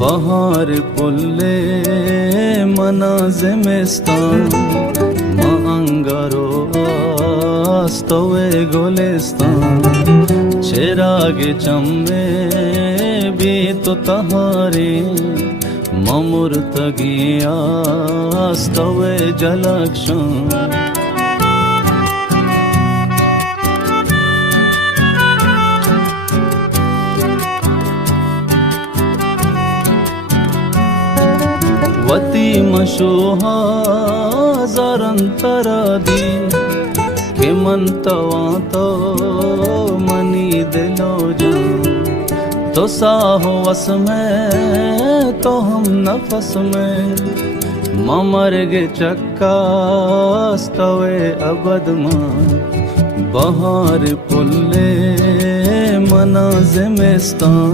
bahar pulle manazimestan ma angaro astove golestan cherage chamme bhi to tahare mamurtagi astove jalakshan वती मशोहा जरंतरादी के मनतवा तो money दिलो जान तो साहो वस में तो हम नफस में ममर गे चक्का स्तवे अबद मां बहार पुल्ले मनाज़िमिस्तान